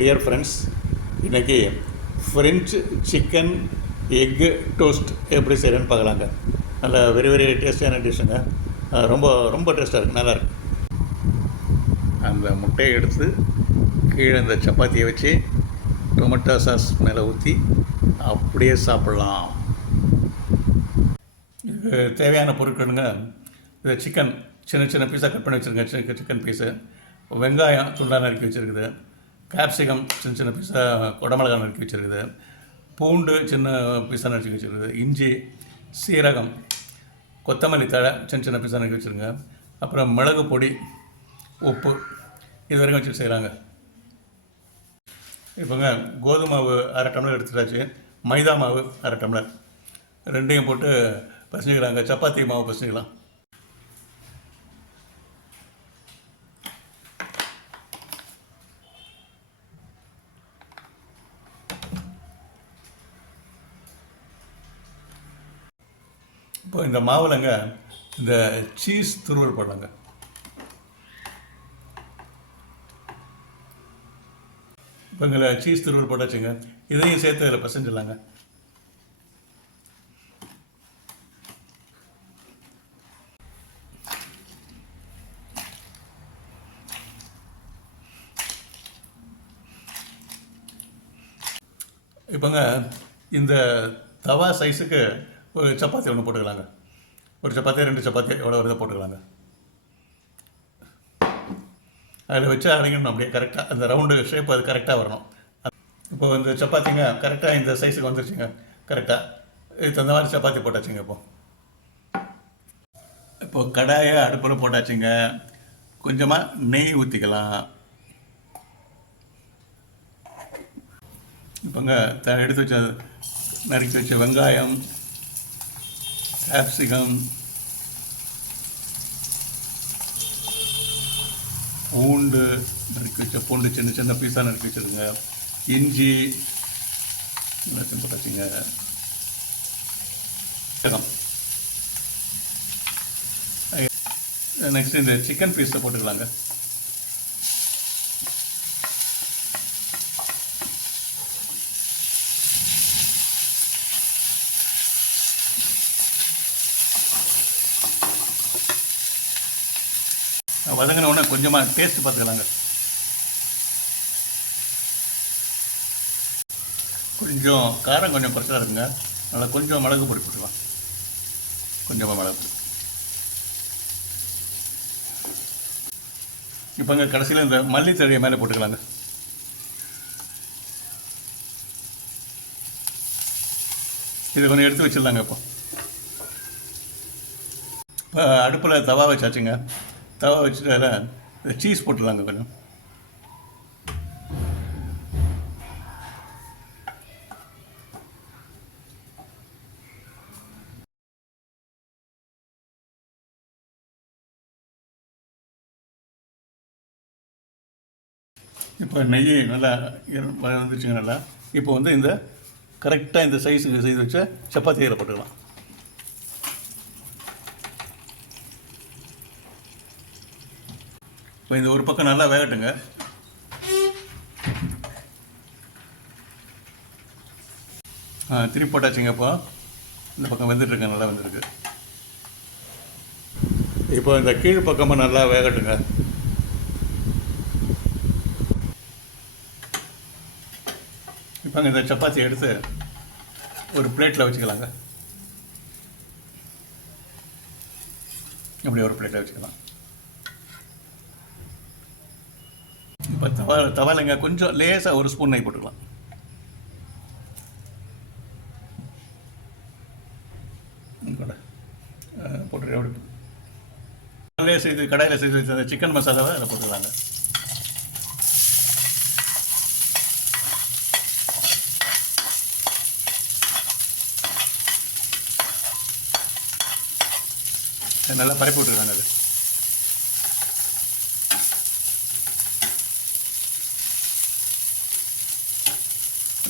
Dear friends இன்றைக்கி French chicken egg toast எப்படி செய்கிறேன்னு பார்க்கலாங்க. நல்ல வெரி வெரி டேஸ்டியான டிஷ்ஷுங்க ரொம்ப ரொம்ப டேஸ்ட்டாக இருக்குது நல்லா இருக்கு. அந்த முட்டையை எடுத்து கீழே இந்த சப்பாத்தியை வச்சு டொமேட்டோ சாஸ் மேலே ஊற்றி அப்படியே சாப்பிட்லாம். தேவையான பொருட்களுங்க. இது சிக்கன் சின்ன சின்ன பீஸாக கட் பண்ணி வச்சுருங்க சிக்கன் பீஸு வெங்காயம் துண்டாக நறுக்கி வச்சுருக்குது. கேப்சிகம் சின்ன சின்ன பீஸாக குடமிளகா நறுக்கி வச்சுருக்குது. பூண்டு சின்ன பீஸாக நறுக்கி வச்சுருக்குது. இஞ்சி சீரகம் கொத்தமல்லி தழை சின்ன சின்ன பீஸாக நறுக்கி வச்சுருங்க. அப்புறம் மிளகு பொடி உப்பு இது வரைக்கும் வச்சு செய்கிறாங்க இப்போங்க கோதுமை மாவு அரை டம்ளர் எடுத்துட்டாச்சு. மைதா மாவு அரை டம்ளர். ரெண்டையும் போட்டு பசஞ்சிக்கலாங்க. சப்பாத்தி மாவு பசஞ்சிக்கலாம். இப்போ இந்த மாவுலங்க இந்த சீஸ் துருவல் போடலாங்க. இப்போ இங்கே சீஸ் துருவல் போட்டாச்சுங்க. இதையும் சேர்த்து அதில் பசஞ்சிடலாங்க. இப்போங்க இந்த தவா சைஸுக்கு ஒரு சப்பாத்தி ஒன்று போட்டுக்கலாங்க. ஒரு சப்பாத்தி ரெண்டு சப்பாத்தி எவ்வளோ வருதோ போட்டுக்கலாங்க. அதில் வச்சு அரைக்கணும் அப்படியே கரெக்டாக அந்த ரவுண்டு ஷேப் அது கரெக்டாக வரணும். இப்போ இந்த சப்பாத்திங்க கரெக்டாக இந்த சைஸுக்கு வந்துருச்சுங்க. கரெக்டாக இதுக்கு தகுந்த மாதிரி சப்பாத்தி போட்டாச்சுங்க இப்போ. இப்போ கடாயை அடுப்பில் போட்டாச்சுங்க. கொஞ்சமாக நெய் ஊற்றிக்கலாம் இப்போங்க எடுத்து வச்ச நறுக்கி வச்ச வெங்காயம் கேப்சிகம் பூண்டு நறுக்கி வச்ச பூண்டு சின்ன சின்ன பீஸாக நறுக்கி வச்சுருங்க. இஞ்சி எல்லாத்தையும் போட்டாச்சுங்க நெக்ஸ்ட் இந்த சிக்கன் பீஸை போட்டுக்கலாங்க. வதங்கின உடனே கொஞ்சமாக டேஸ்ட் பார்த்துக்கலாங்க கொஞ்சம் காரம் கொஞ்சம் குறைச்சலாக இருக்குங்க. அதனால் கொஞ்சம் மிளகு பொடி போட்டுக்கலாம். கொஞ்சமாக மிளகு பொடி. இப்போங்க கடைசியில் இந்த மல்லித்தழையை மேலே போட்டுக்கலாங்க. இதை கொஞ்சம் எடுத்து வச்சிடலாங்க இப்போ. இப்போ அடுப்பில் தவா வச்சாச்சுங்க. தவா வச்சுட்டு அதில் சீஸ் போட்டுடலாங்க கொஞ்சம். இப்போ நெய் நல்லா வந்துச்சுங்க நல்லா. இப்போ வந்து இந்த கரெக்டாக இந்த சைஸுக்கு செய்து வச்ச சப்பாத்தி இதில் போட்டுக்கலாம். இப்போ இந்த ஒரு பக்கம் நல்லா வேகட்டுங்க. ஆ திருப்பி போட்டாச்சுங்கப்பா. இந்த பக்கம் வெந்துட்டுருக்கு நல்லா வெந்திருக்கு. இப்போ இந்த கீழ் பக்கமாக நல்லா வேகட்டுங்க. இப்போ இந்த சப்பாத்தி எடுத்து ஒரு பிளேட்டில் வச்சுக்கலாங்க. அப்படி ஒரு பிளேட்டில் வச்சுக்கலாம் இப்போ தவா தவாலைங்க கொஞ்சம் லேசாக ஒரு ஸ்பூன் நெய் போட்டுக்கலாம். ம், கூட அஹ், அப்படி இது செய்து வைத்த சிக்கன் மசாலாவை அதில் போட்டுக்கலாங்க. நல்லா பரப்பி விட்டுருக்காங்க அது.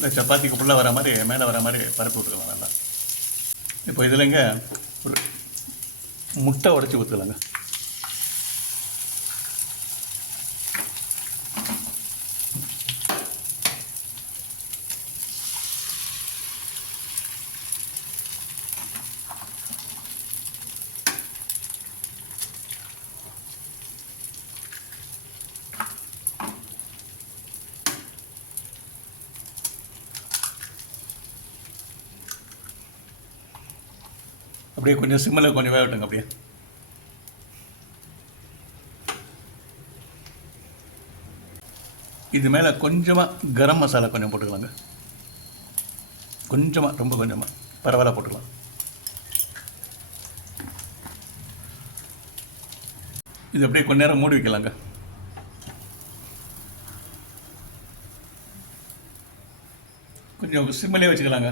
இந்த சப்பாத்திக்கு ஃபுல்லாக வர மாதிரி மேலே வர மாதிரி பரப்பி விட்டுருக்கலாம் நல்லா. இப்போ இதுலங்க ஒரு முட்டை உடச்சி ஊற்றலாங்க அப்படியே கொஞ்சம் சிம்மில் கொஞ்சம் வேகட்டுங்க அப்படியே. இது மேலே கொஞ்சமாக கரம் மசாலா கொஞ்சம் போட்டுக்கலாங்க. கொஞ்சமாக ரொம்ப கொஞ்சமாக பரவாயில்ல போட்டுக்கலாம். இது அப்படியே கொஞ்ச நேரம் மூடி வைக்கலாங்க. கொஞ்சம் சிம்மிலே வச்சுக்கலாங்க.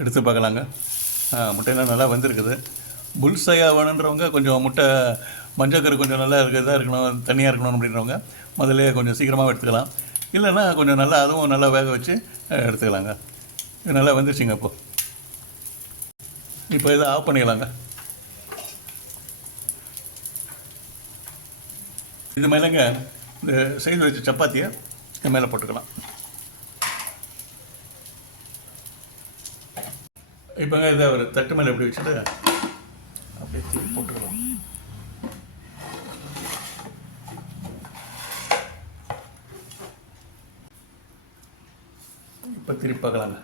எடுத்து பார்க்கலாங்க. முட்டையெல்லாம் நல்லா வந்திருக்குது. புல்சையாக வேணுன்றவங்க கொஞ்சம் முட்டை மஞ்சக்கரு கொஞ்சம் நல்லா இருக்கிறதா இருக்கணும் தனியாக இருக்கணும் அப்படின்றவங்க முதல்ல கொஞ்சம் சீக்கிரமாக எடுத்துக்கலாம். இல்லைன்னா கொஞ்சம் நல்லா அதுவும் நல்லா வேக வச்சு எடுத்துக்கலாங்க. இது நல்லா வந்துருச்சுங்க இப்போ. இப்போ இதை ஆஃப் பண்ணிக்கலாங்க. இது மேலேங்க இந்த செய்து வச்ச சப்பாத்தியை இது மேலே போட்டுக்கலாம். இப்போங்க இதை ஒரு தட்டு மேலே எப்படி வச்சுட்டு அப்படியே திருப்பி போட்டுக்கலாம் இப்போ திருப்பி பார்க்கலாங்க.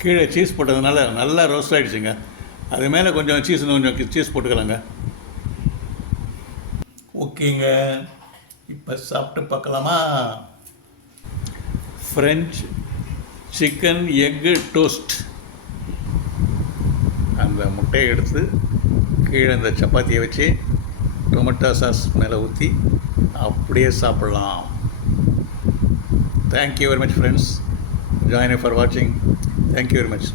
கீழே சீஸ் போட்டதுனால நல்லா ரோஸ்ட் ஆகிடுச்சுங்க அது மேலே கொஞ்சம் சீஸ் கொஞ்சம் சீஸ் போட்டுக்கலாங்க. ஓகேங்க. இப்போ சாப்பிட்டு பார்க்கலாமா? ஃப்ரெஞ்ச் சிக்கன் எக்கு டோஸ்ட் அந்த முட்டையை எடுத்து கீழே இந்த சப்பாத்தியை வச்சு டொமேட்டோ சாஸ் மேலே ஊற்றி அப்படியே சாப்பிட்லாம். Thank you very much friends join for வாட்சிங் தேங்க்யூ வெரி மச்